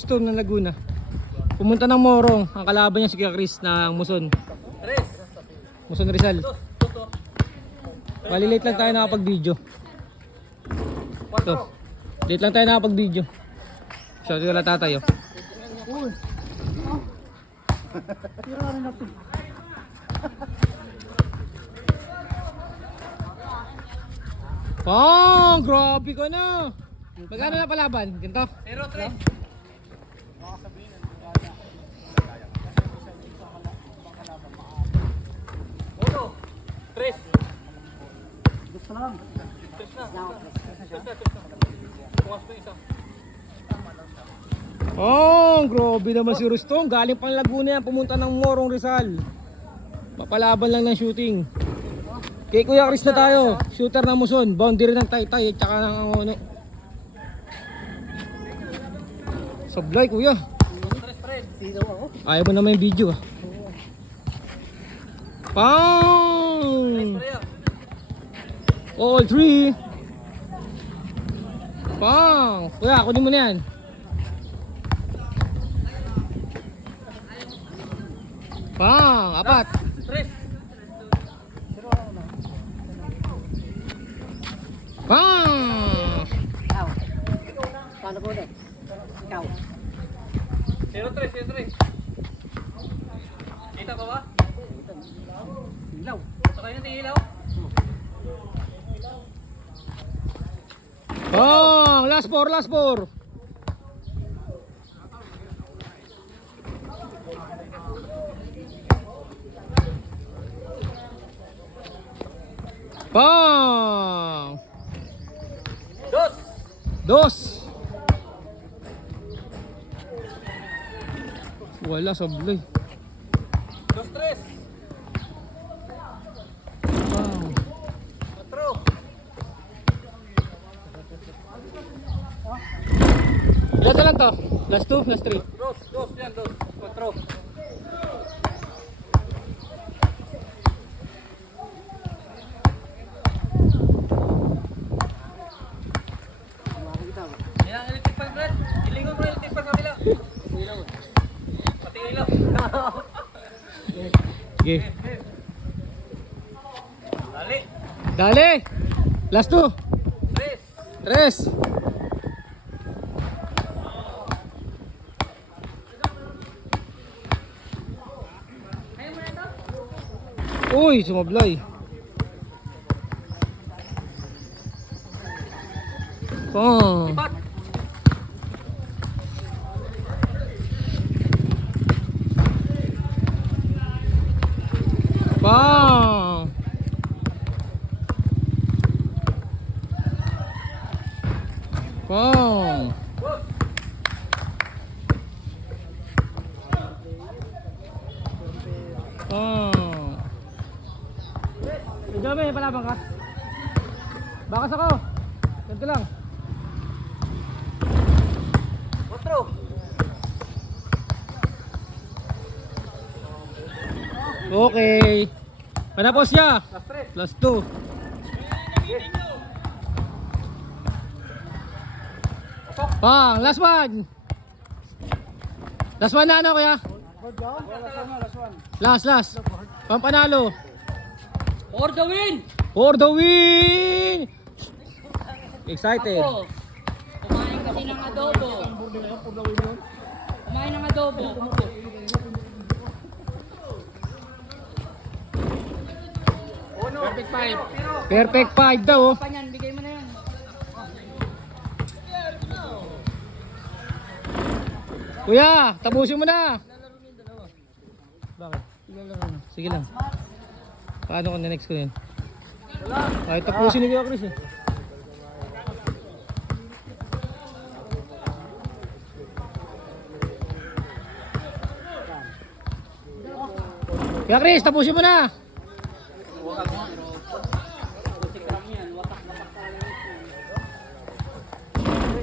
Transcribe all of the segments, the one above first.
Storm ng Laguna. Pumunta ng Morong, ang kalaban niya si Kuya Chris ng Muson. Muson Rizal. Malilate lang tayo nakapag-video. Ito. Late lang tayo nakapag-video. Shout out tatay oh. Pang, grabe ka na. Magkano na palaban? Ganito? 0-3. Uno. 3. Gusto lang. Pumas pa isa. Oh, grabe naman si Rustong. Galing pang Laguna yan, pumunta ng Morong Rizal. Papalaban lang ng shooting. Kay Kuya Chris na tayo. Shooter ng Muson, boundary ng Taytay at saka ng ano. Sablay kuya. Ayaw mo naman yung video ah. Pang! All three. Pang! Kuya, kunin mo na yan. Pang! Apat. 3. Pang! Ikaw. Paano ko ulit? Ikaw. 0-3. Kita pa ba? Ilaw. Saka yun yung ilaw. Pang! Last four, last four. Pang! Dos. Dos. Wala sablay. 2-3. Pang! 4. Ilan na lang to? Last two, last three. Dos yan, 4. Yan ang electric fan, Brad. Ilingon mo yung electric fan sa kabila. Pati ilaw. Sige. Dali. Dali! Last two. 3. Tres. Uy, sumablay. Pang. Ipat. Pang. Pang. Dos. Pang. Medyo may palabang ka. Bakas ako. Ganito lang. 4. Okay. Panapos niya. Last 3. Plus 2. Pang. Last one. Last one na ano kuya? Last. Pampanalo. For the win! For the win! Excited. Ako, kumain kasi ng adobo. Kumain ng adobo. Perfect 5. Perfect 5 daw. Oh. Pa niyan, bigay mo na yan. Kuya, tapusin mo na. Bakit? Sige lang. Paano kung next ko yun? Ay, tapusin ni Kuya Chris eh. Kuya Chris, tapusin mo na.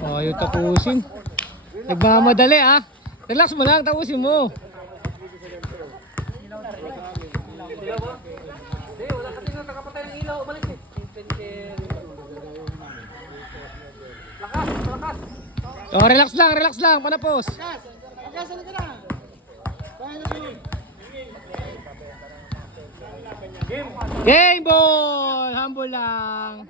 Ayaw tapusin. Nagmamadali ah. Relax mo lang, tapusin mo. Hindi, wala kasi nakapatay ng ilaw. Umalis eh. Lakas. So, relax lang, panapos. Game ball! Humble lang.